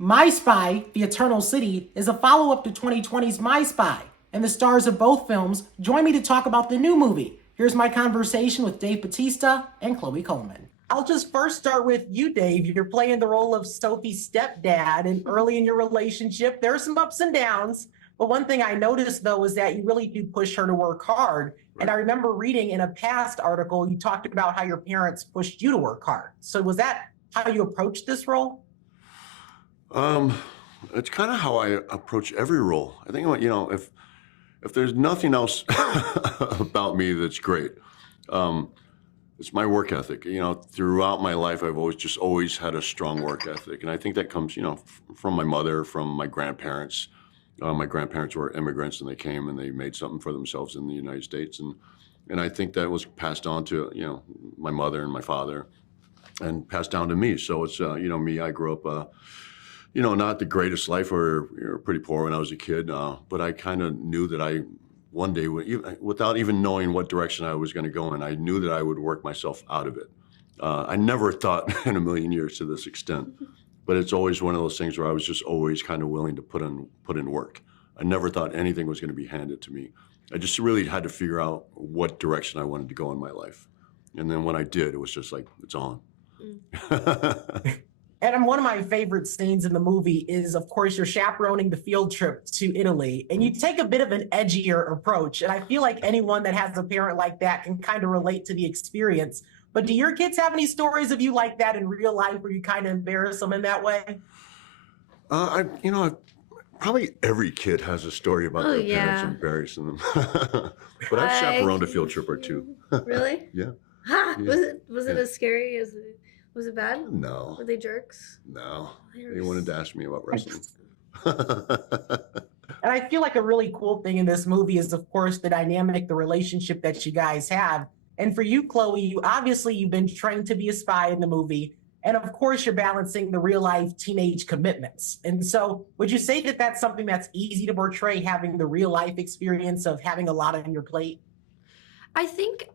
My Spy, The Eternal City, is a follow-up to 2020's My Spy, and the stars of both films join me to talk about the new movie. Here's my conversation with Dave Bautista and Chloe Coleman. I'll just first start with you, Dave. You're playing the role of Sophie's stepdad, and early in your relationship, there are some ups and downs. But one thing I noticed, though, is that you really do push her to work hard. And I remember reading in a past article, you talked about how your parents pushed you to work hard. So was that how you approached this role? Um, it's kind of how I approach every role. I think, if there's nothing else about me that's great, it's my work ethic. Throughout my life, I've always had a strong work ethic, and I think that comes, from my mother, from my grandparents. My grandparents were immigrants, and they came and they made something for themselves in the United States, and I think that was passed on to my mother and my father, and passed down to me. So it's me. I grew up. Not the greatest life. We were pretty poor when I was a kid, but I kind of knew that one day, without even knowing what direction I was going to go in, I knew that I would work myself out of it. I never thought in a million years to this extent, but it's always one of those things where I was just always kind of willing to put in work. I never thought anything was going to be handed to me. I just really had to figure out what direction I wanted to go in my life. And then when I did, it was just like, it's on. And one of my favorite scenes in the movie is, of course, you're chaperoning the field trip to Italy, and you take a bit of an edgier approach. And I feel like anyone that has a parent like that can kind of relate to the experience. But do your kids have any stories of you like that in real life where you kind of embarrass them in that way? Probably every kid has a story about their parents embarrassing them. But I've chaperoned a field trip or two. Really? Yeah. Ha! Yeah. Was it as scary as was it bad? No. Were they jerks? No. They wanted to ask me about wrestling. And I feel like a really cool thing in this movie is, of course, the dynamic, the relationship that you guys have. And for you, Chloe, you've been trained to be a spy in the movie. And of course, you're balancing the real life teenage commitments. And so would you say that that's something that's easy to portray, having the real life experience of having a lot on your plate? I think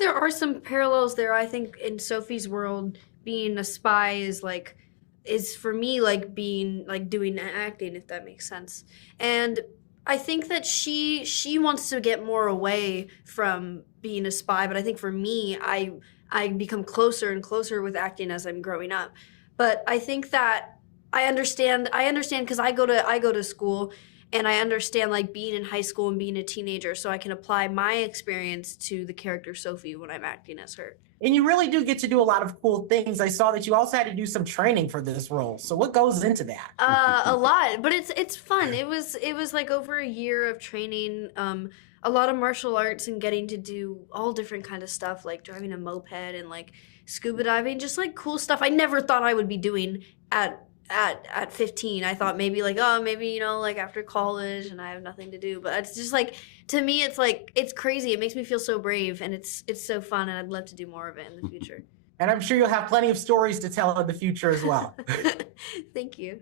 there are some parallels there. I think in Sophie's world, being a spy is for me like being like doing acting, if that makes sense. And I think that she wants to get more away from being a spy, but I think for me, I become closer and closer with acting as I'm growing up. But I think that I understand because I go to school, and I understand like being in high school and being a teenager, so I can apply my experience to the character Sophie when I'm acting as her. And you really do get to do a lot of cool things. I saw that you also had to do some training for this role. So what goes into that? A lot, but it's fun. It was like over a year of training, a lot of martial arts and getting to do all different kind of stuff, like driving a moped and like scuba diving, just like cool stuff I never thought I would be doing at 15. I thought maybe like, like after college and I have nothing to do. But it's just like, to me, it's like, it's crazy. It makes me feel so brave, and it's so fun, and I'd love to do more of it in the future. And I'm sure you'll have plenty of stories to tell in the future as well. Thank you.